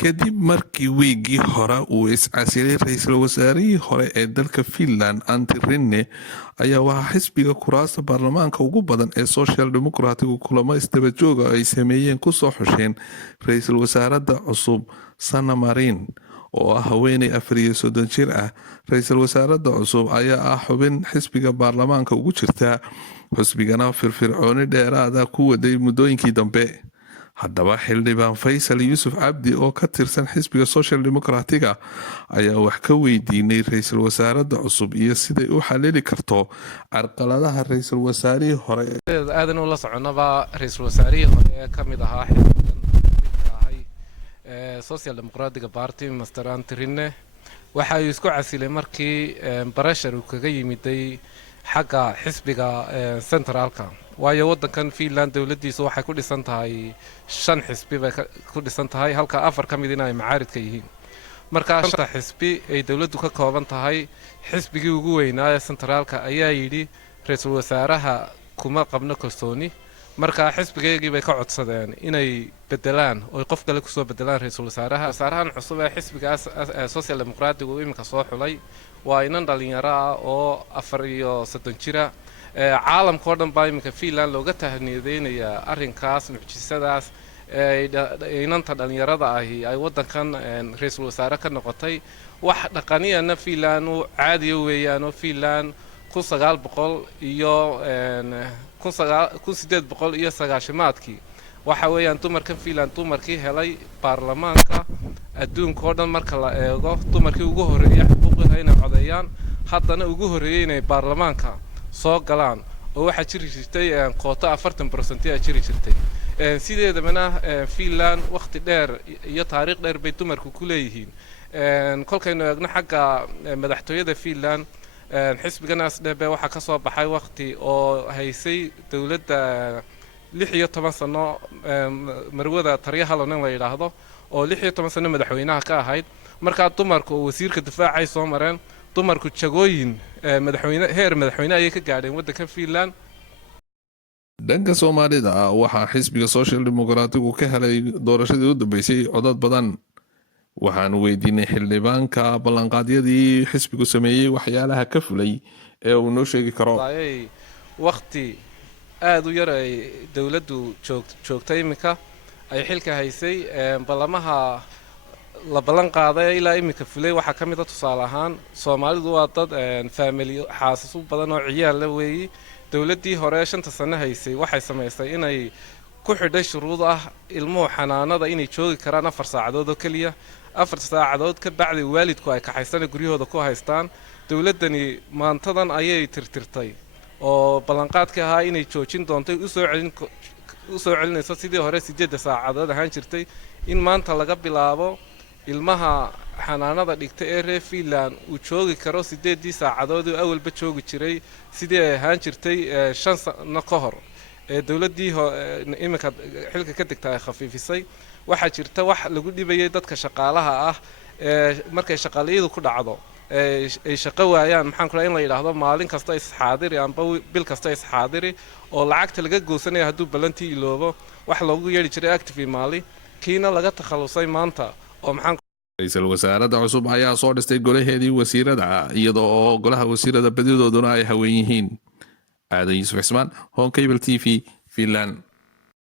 kadib markii wiigii hore uu iscasilay ra-iisul wasaarihii hore ee dalka Finland Antti Rinne ayaa waxaa xisbiga kuraasta baarlamaanka ugu badan ee Social Democratic kulamo isdaba jooga ay sameeyeen kusoo xusheen ra-iisul wasaarada cusub Sanna Marin oo ah haweeney 34 jir ah. ra-iisul wasaarada cusub ayaa ah xubin xisbiga baarlamaanka ugu jirta, xisbigana firfircooni dheeraada ku waday muddooyinkii dambe. haddaba xildhibaan Faysal Yuusuf Cabdi oo ka tirsan xisbiga Social Democratic ayaa wax ka weydiinay ra-iisul wasaarada cusub iyo siday u xalili karto carqaladaha ra-iisul wasaarihii hore. aadan ula soconaba ra-iisul wasaarihii hore ee ka mid ahaa xisbigan Social Democratic Party Mr. Antti Rinne waxa uu isku casilay markii barashar uu kaga yimiday xagga xisbiga centralka, waayo wadankan Finland dawladdiisu waxay ku dhisan tahay 5 xisbi bay ku dhisan tahay, halka 4 ka mid ay macaaridka yihiin. marka 5 xisbi ay dawladdu ka kooban tahay, xisbigii ugu weynaa ee centralka ayaa yidhi ra-iisul wasaaraha kuma qabno kalsooni. marka xisbigeygii bay ka codsadeen inay bedelaan oo qof kale kusoo bedelaan ra-iisul wasaarahan cusub ee xisbigaas Social Democratic uu imika soo xulay waa inan dhalinyaro ah oo 34 jira. caalamka oo dhan baa imika Finland looga tahniyadeynaya arrinkaas mucjisadaas inanta dhalinyarada ahi ay wadankan ra-iisul wasaare ka noqotay. wax dhaqaniyana Finland uu caadi weeyaan oo Finland 1900 iyo 1890 waxa weeyaan dumarkan Finland dumarkii helay baarlamaanka adduunka oo dhan marka la eego dumarkii ugu horeeyay xuquuqda inay codeeyaan, haddana ugu horeeyay inay baarlamaanka soo galaan oo waxa jiri jirtay qoto 40% ay jiri jirtay. sideedana Finland waqti dheer iyo taariikh dheer bay dumarku ku leeyihiin. kolkaynu eegno xagga madaxtooyada Finland xisbigan SDP waxa ka soo baxay waqti oo haysay dawladda 16 sano marwada Tarja Halonen la yiraahdo oo 16 sano madaxweynaha ka ahayd. marka dumarku wasiirka difaaca ay soo mareen, dumarku jagooyin madaxweyne ayay ka gaadheen wadanka Finland. dhanka Soomaalida waxaa xisbiga Social Democratic ka helay doorashadii u dambeysay codad badan. waxaan weydiinay xildhibaanka ballanqaadyadii xisbigu sameeyay waxyaalaha ka fulay ee uu noo sheegi karo. waqti aad u yar ay dawladdu joogtay imika ay xilka haysay, ballamaha la ballan qaaday ilaa imika fulay waxa ka mid ah tusaale ahaan Soomaalidu waa dad family xaasas u badan oo ciyaal la weeyay. dawladdii hore 5 sano haysay waxay sameysay inay ku xidhay shuruud ah ilmuhu xanaanada inay joogi karaan 4 saacadood oo kaliya. 4 saacadood ka bacdi waalidku ay ka xaysan guryahooda ku haystaan. dawladdani maantadan ayay tirtirtay oo ballanqaadka ahaa inay joojin doontay u soo celinayso sidii hore 8 saacadood ahaan jirtay, in maanta laga bilaabo ilmaha xanaanada dhigta ee reer Finland uu joogi karo 8 saacadood oo awalba joogi jiray sidii ay ahaan jirtay 5 sano ka hor. dawladdii imika xilka ka degtay khafiifisay. waxa jirta wax lagu dhibayay dadka shaqaalaha ah markay shaqaaliyadu ku dhacdo ay shaqo waayaan, maxaan ku in la yiraahdo maalin kasta isxaadiri amba bil kasta isxaadiri oo lacagta laga goosanayo hadduu ballantii iloobo wax loogu yeeri jiray active maali kiina laga takhalusay maanta. oo maxaan ra-iisul wasaarada cusub ayaa soo dhistay golaheedii wasiirada iyadoo oo golaha wasiirada badidooduna ay haween yihiin. aadan Yuusuf Cismaan, Home Cable TV, Finland.